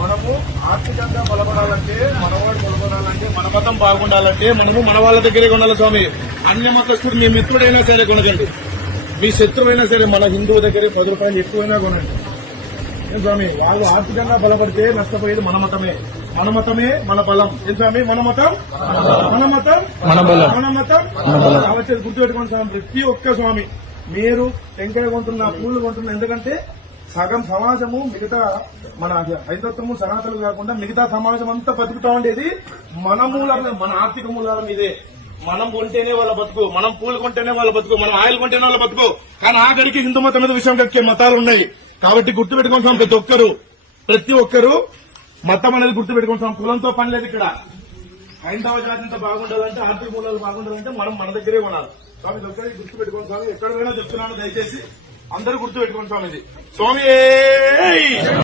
మనము ఆర్థికంగా బలపడాలంటే మనవాడు బలపడాలంటే మన మతం బాగుండాలంటే మనము మన వాళ్ళ దగ్గరే కొనాలి స్వామి. అన్య మతస్థుడు మీ మిత్రుడైనా సరే కొనకండి, మీ శత్రువైనా సరే మన హిందువు దగ్గరే 10 రూపాయలు ఎక్కువైనా కొనండి. ఏం స్వామి, వాళ్ళు ఆర్థికంగా బలపడితే నష్టపోయేది మన మతమే. మన మతమే మన బలం. ఏం స్వామి, మన మతం మన మతం మన బలం, మన మతం కాబట్టి గుర్తుపెట్టుకోండి స్వామి. ప్రతి ఒక్క స్వామి మీరు టెంకాయ కొంటున్నా, పూలు కొంటున్నా, ఎందుకంటే సగం సమాజము మిగతా మన హైందత్వము సనాతనలు కాకుండా మిగతా సమాజం అంతా బతుకుతా ఉండేది మన మూలాల, మన ఆర్థిక మూలాల మీదే. మనం కొంటేనే వాళ్ళ బతుకు, మనం పూలు కొంటేనే వాళ్ళ బతుకు, మనం ఆయిల్ కొంటేనే వాళ్ళ బతుకు. కానీ ఆఖరికి హిందూ మతం మీద విషయం కక్కే మతాలు ఉన్నాయి. కాబట్టి గుర్తుపెట్టుకుంటాం ప్రతి ఒక్కరు మతం అనేది గుర్తుపెట్టుకుంటాం. కులంతో పని లేదు ఇక్కడ. హైందవ జాతి అంతా బాగుండాలంటే, ఆర్థిక మూలాలు బాగుండాలంటే మనం మన దగ్గరే కొనాలి. స్వామి ఒక్కరికి గుర్తుపెట్టుకోండి స్వామి. ఎక్కడ పోయినా చెప్తున్నాను, దయచేసి అందరూ గుర్తుపెట్టుకోండి స్వామి. ఇది స్వామి